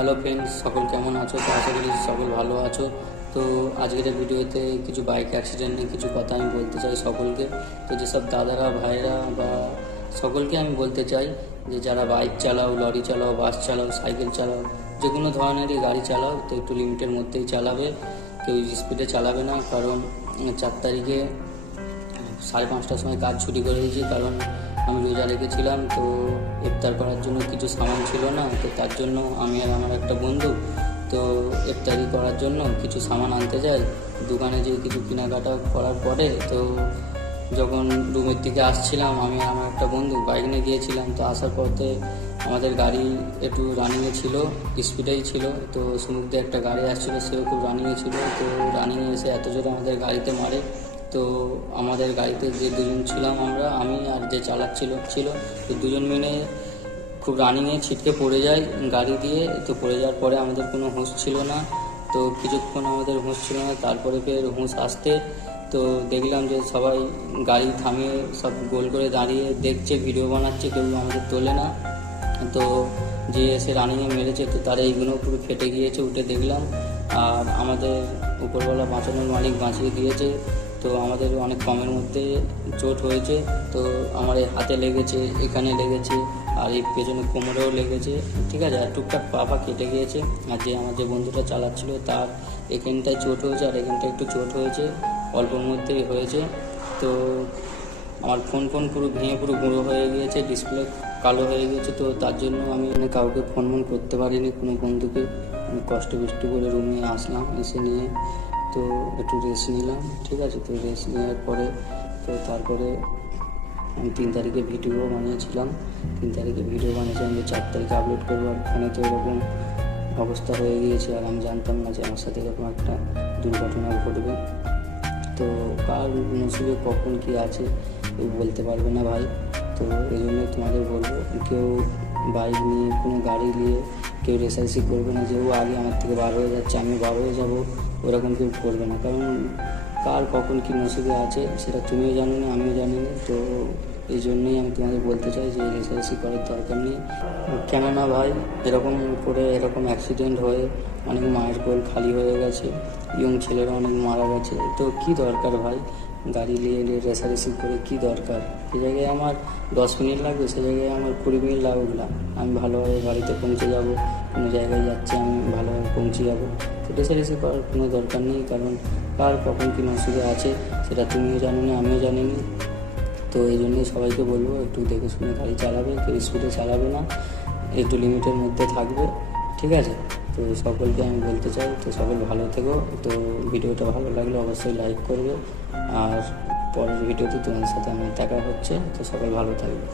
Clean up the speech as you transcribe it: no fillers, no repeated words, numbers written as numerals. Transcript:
Hello friends, সকল কেমন আছো? তো আশা করি সকল ভালো আছো। তো আজকের এই ভিডিওতে কিছু বাইক অ্যাক্সিডেন্ট নিয়ে কিছু কথা আমি বলতে চাই সকলকে। তো যেসব দাদারা, ভাইরা বা সকলকে আমি বলতে চাই যে যারা বাইক চালাও, লরি চালাও, বাস চালাও, সাইকেল চালাও, যে কোনো ধরনেরই গাড়ি চালাও, তো একটু লিমিটের মধ্যেই চালাবে। কেউ স্পিডে চালাবে না, কারণ 4 তারিখে 5:30টার সময় কাজ ছুটি করে দিয়েছি, কারণ আমি রোজা রেখেছিলাম। তো ইফতার করার জন্য কিছু সামান ছিল না, তো তার জন্য আমি আর আমার একটা বন্ধু তো ইফতারি করার জন্য কিছু সামান আনতে যাই। দোকানে যেয়ে কিছু কেনাকাটা করার পরে তো যখন রুমের দিকে আসছিলাম, আমি আর আমার একটা বন্ধু বাইক নিয়ে গিয়েছিলাম। তো আসার পথে আমাদের গাড়ি একটু রানিংয়ে ছিল, স্পিডেই ছিল। তো সুমুখ দিয়ে একটা গাড়ি আসছিলো, সেও খুব রানিংয়ে ছিল। তো রানিংয়ে এসে এত জোরে আমাদের গাড়িতে মারে। তো আমাদের গাড়িতে যে দুজন ছিলাম, আমি আর যে চালাচ্ছিল তো দুজন মিলে খুব রানিংয়ে ছিটকে পড়ে যায় গাড়ি দিয়ে। তো পড়ে যাওয়ার পরে আমাদের কোনো হুঁশ ছিল না। তো কিছুক্ষণ আমাদের হুঁশ ছিল না, তারপরে ফের হুঁশ আসতে তো দেখলাম যে সবাই গাড়ি থামিয়ে সব গোল করে দাঁড়িয়ে দেখছে, ভিডিও বানাচ্ছে, কেউ আমাদের তোলে না। তো যে এসে রানিংয়ে মেরেছে, তো তার এইগুলো পুরো ফেটে গিয়েছে, উঠে দেখলাম। আর আমাদের উপরওয়ালা বাঁচানোর মালিক বাঁচিয়ে দিয়েছে। তো আমাদের অনেক কমের মধ্যে চোট হয়েছে। তো আমার এই হাতে লেগেছে, এখানে লেগেছে, আর এই পেছনে কোমরেও লেগেছে, ঠিক আছে। আর টুকটাক পা কেটে গিয়েছে। আর যে আমার যে বন্ধুটা চালাচ্ছিল, তার এখানটায় চোট হয়েছে, আর এখানটায় একটু চোট হয়েছে, অল্পর মধ্যেই হয়েছে। তো আমার ফোন পুরো ভেঙে পুরো গুঁড়ো হয়ে গিয়েছে, ডিসপ্লে কালো হয়ে গিয়েছে। তো তার জন্য আমি কাউকে ফোন করতে পারিনি, কোনো বন্ধুকে। আমি কষ্ট করে রুমে আসলাম, এসে নিয়ে তো একটু রেস্ট নিলাম, ঠিক আছে। তো রেস্ট নেওয়ার পরে তো তারপরে আমি 3 তারিখে ভিডিও বানিয়েছিলাম। 3 তারিখে ভিডিও বানিয়েছিলাম যে 4 তারিখে আপলোড করবো। আর ফোনে তো এরকম অবস্থা হয়ে গিয়েছে, আর আমি জানতাম না যে আমার সাথে এরকম একটা দুর্ঘটনা ঘটবে। তো কার নসিবে কখন কী আছে কেউ বলতে পারবে না ভাই। তো এই জন্যই তোমাদের বলবো, কেউ বাইক নিয়ে, কোনো গাড়ি নিয়ে কেউ রেসারেসি করবে না যে ও আগে আমার থেকে বার হয়ে যাচ্ছে, আমি বার হয়ে যাবো, ওরকম কেউ করবে না। কারণ কার কখন কী নসিবে আছে সেটা তুমিও জানো না, আমিও জানি না। তো এই জন্যই আমি তোমাদের বলতে চাই যে রেসারেসি করার দরকার নেই। কেননা ভাই, এরকম করে এরকম অ্যাক্সিডেন্ট হয়ে অনেক মায়ের কোল খালি হয়ে গেছে, ইয়ং ছেলেরা অনেক মারা গেছে। তো কী দরকার ভাই গাড়ি নিয়ে রেসারেসি করে, কী দরকার? সে জায়গায় আমার 10 মিনিট লাগবে, সে জায়গায় আমার 20 মিনিট লাগুক না, আমি ভালোভাবে বাড়িতে পৌঁছে যাব। কোনো জায়গায় যাচ্ছি, আমি ভালোভাবে পৌঁছে যাবো। তো রেসারেসি করার কোনো দরকার নেই, কারণ কার কখন কী অসুবিধা আছে সেটা তুমিও জানো না, আমিও জানি না। তো এই জন্যই সবাইকে বলবো, একটু দেখে শুনে গাড়ি চালাবে, কেউ স্পিডে চালাবে না, একটু লিমিটের মধ্যে থাকবে, ঠিক আছে। তো সকলকে আমি বলতে চাই, তো সকল ভালো থেকো। তো ভিডিওটা ভালো লাগলে অবশ্যই লাইক করবে। আর পরের ভিডিওতে তোমাদের সাথে আমার দেখা হচ্ছে। তো সকল ভালো থাকবে।